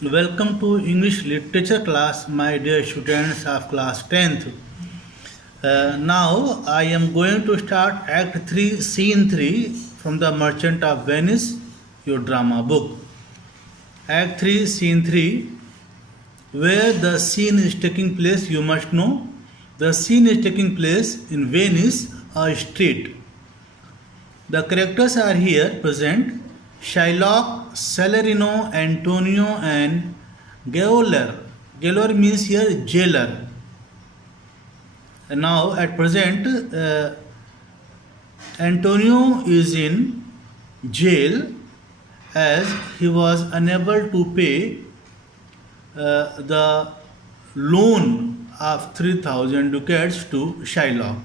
Welcome to English literature class, my dear students of class 10th. Now I am going to start Act 3, Scene 3 from The Merchant of Venice, your drama book. Act 3, Scene 3, where the scene is taking place, you must know. The scene is taking place in Venice, a street. The characters are here present: Shylock, Salarino, Antonio, and Gaoler. Gaoler means here jailer. And now, at present, Antonio is in jail as he was unable to pay the loan of 3,000 ducats to Shylock.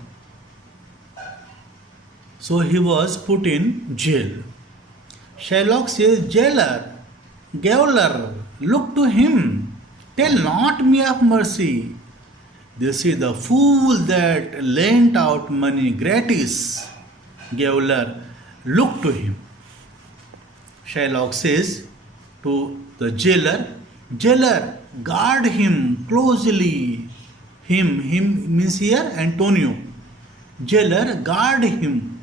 So he was put in jail. Shylock says, Jailer, Gaoler, look to him. Tell not me of mercy. This is the fool that lent out money gratis. Gaoler, look to him. Shylock says to the jailer, Jailer, guard him closely. Him means here Antonio. Jailer, guard him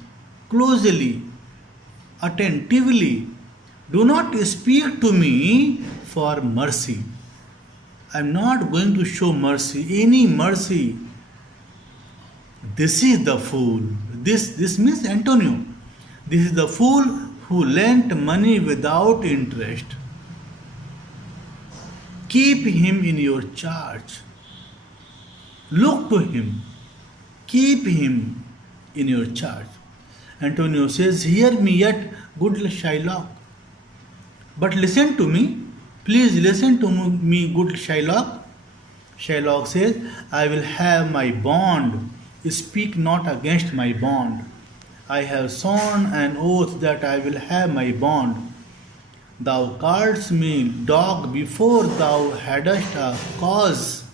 closely, attentively. Do not speak to me for mercy. I am not going to show mercy, any mercy. This is the fool. This means Antonio. This is the fool who lent money without interest. Keep him in your charge. Look to him. Keep him in your charge. Antonio says, Hear me yet, good Shylock. But listen to me. Please listen to me, good Shylock. Shylock says, I will have my bond. Speak not against my bond. I have sworn an oath that I will have my bond. Thou calledst me dog before thou hadst a cause.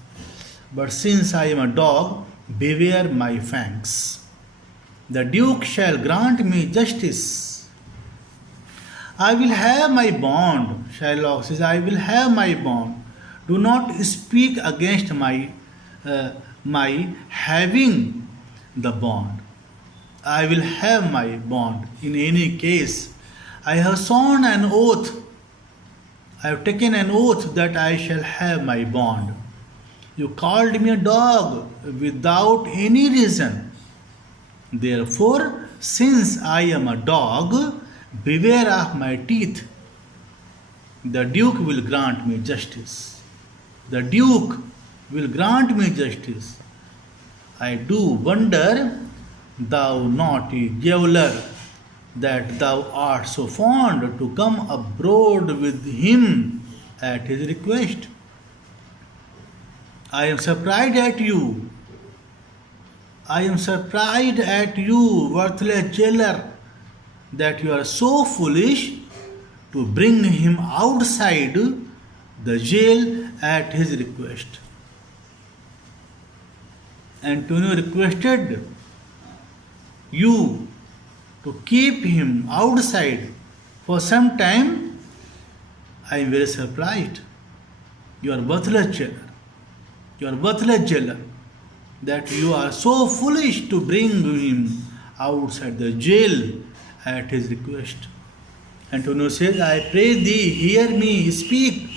But since I am a dog, beware my fangs. The Duke shall grant me justice. I will have my bond. Shylock says, I will have my bond. Do not speak against my having the bond. I will have my bond. In any case, I have sworn an oath. I have taken an oath that I shall have my bond. You called me a dog without any reason. Therefore, since I am a dog, beware of my teeth. The Duke will grant me justice. The Duke will grant me justice. I do wonder, thou naughty gaoler, that thou art so fond to come abroad with him at his request. I am surprised at you. I am surprised at you, worthless jailer, that you are so foolish to bring him outside the jail at his request. Antonio requested you to keep him outside for some time. I am very surprised. You are worthless jailer. You are worthless jailer, that you are so foolish to bring him outside the jail at his request. Antonio says, I pray thee, hear me, speak.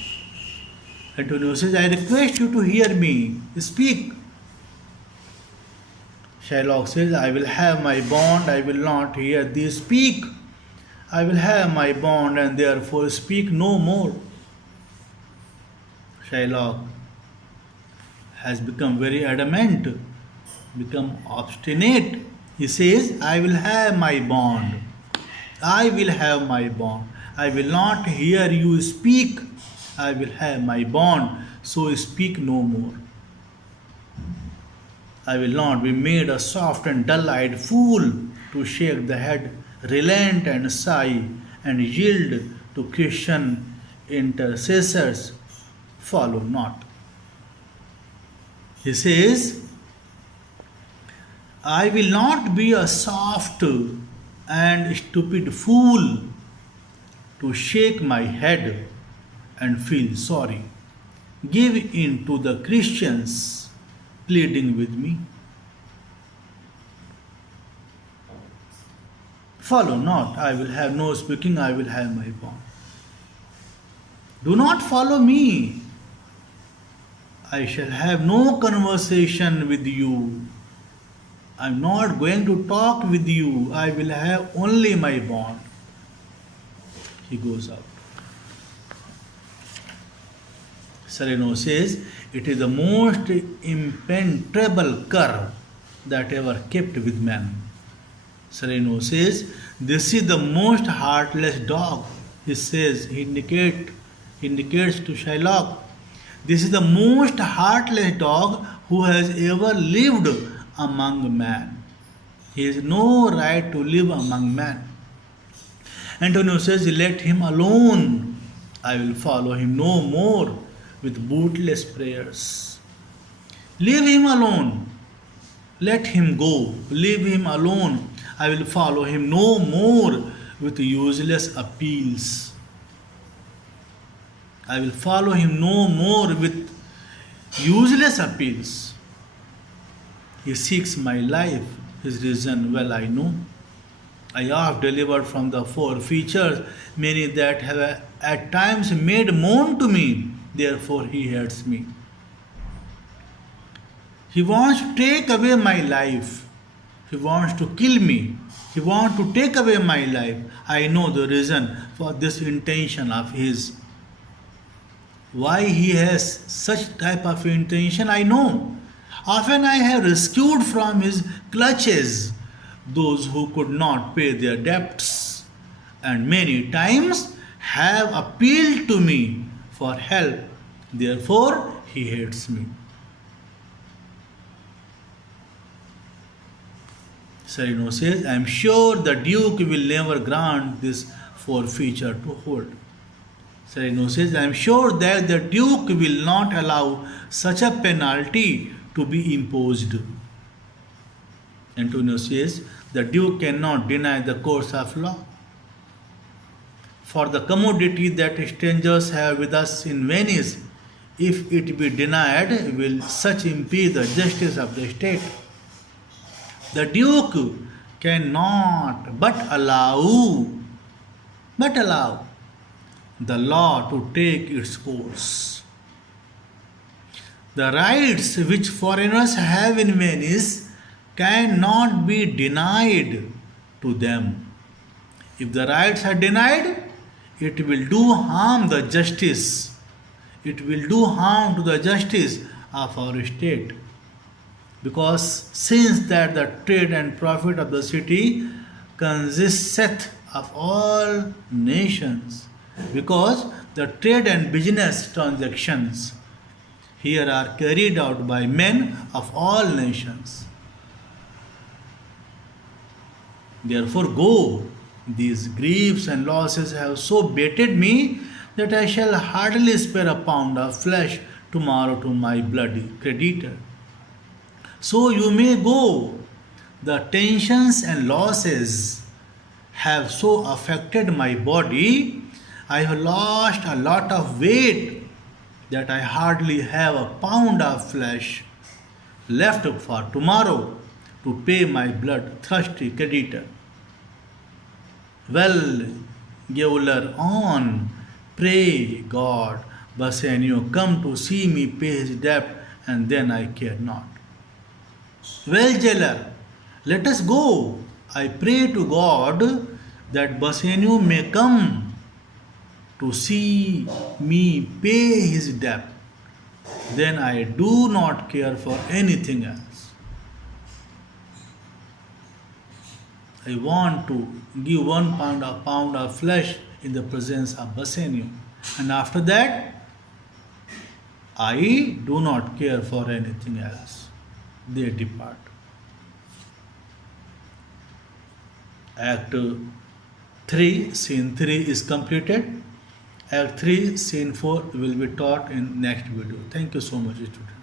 Antonio says, I request you to hear me, speak. Shylock says, I will have my bond, I will not hear thee speak. I will have my bond and therefore speak no more. Shylock has become very adamant, become obstinate. He says, I will have my bond. I will have my bond. I will not hear you speak. I will have my bond, so speak no more. I will not be made a soft and dull-eyed fool to shake the head, relent and sigh, and yield to Christian intercessors. Follow not. He says, I will not be a soft and stupid fool to shake my head and feel sorry. Give in to the Christians pleading with me. Follow not, I will have no speaking, I will have my bond. Do not follow me, I shall have no conversation with you. I'm not going to talk with you, I will have only my bond. He goes out. Sereno says, it is the most impenetrable cur that ever kept with man. Sereno says, this is the most heartless dog. He says, he indicates to Shylock, this is the most heartless dog who has ever lived among men. He has no right to live among men. Antonio says, let him alone. I will follow him no more with bootless prayers. Leave him alone. Let him go. Leave him alone. I will follow him no more with useless appeals. I will follow him no more with useless appeals. He seeks my life. His reason well I know. I have delivered from the four features many that have at times made moan to me. Therefore he hates me. He wants to take away my life. He wants to kill me. He wants to take away my life. I know the reason for this intention of his. Why he has such type of intention, I know. Often I have rescued from his clutches those who could not pay their debts, and many times have appealed to me for help. Therefore, he hates me. Sereno says, I am sure the Duke will never grant this forfeiture to hold. Sereno says, I am sure that the Duke will not allow such a penalty to be imposed. Antonio says, the Duke cannot deny the course of law. For the commodity that strangers have with us in Venice, if it be denied, will such impede the justice of the state. The Duke cannot but allow the law to take its course. The rights which foreigners have in Venice cannot be denied to them. If the rights are denied, it will do harm the justice. It will do harm to the justice of our state. Because since that the trade and profit of the city consisteth of all nations, because the trade and business transactions here are carried out by men of all nations. Therefore go, these griefs and losses have so baited me that I shall hardly spare a pound of flesh tomorrow to my bloody creditor. So you may go. The tensions and losses have so affected my body, I have lost a lot of weight that I hardly have a pound of flesh left for tomorrow to pay my blood-thirsty creditor. Well, Gaoler, on, pray God, Bassanio, come to see me pay his debt, and then I care not. Well, jailer, let us go. I pray to God that Bassanio may come to see me pay his debt. Then I do not care for anything else. I want to give 1 pound of flesh in the presence of Bassanio. And after that, I do not care for anything else. They depart. Act 3, scene 3 is completed. Act 3, scene 4 will be taught in next video. Thank you so much, students.